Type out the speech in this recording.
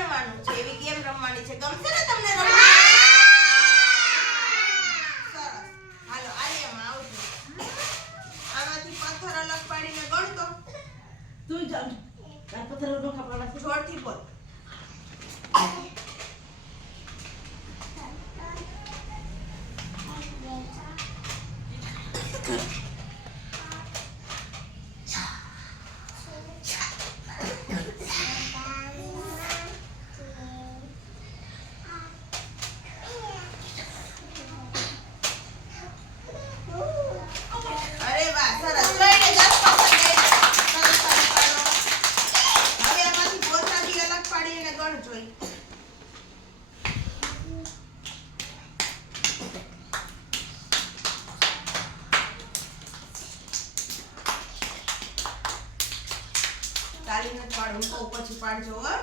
ગણવાનું છે એવી ગેમ રમવાની છે ગમશે ને તમને રમવાનું સરસ હાલો આર્યમાં આવજો આમાંથી પથ્થર અલગ પાડીને ગણતો તું જ આ પથ્થર નો ખાપડા જોરથી બોલ અરે વાહ સરસ કઈને 10 પથ્થર સરસ સરસ પાડો હવે આમાંથી ગોથાથી અલગ પાડીને ગણજો તાલીને પાડું તો પછી પાડજો હો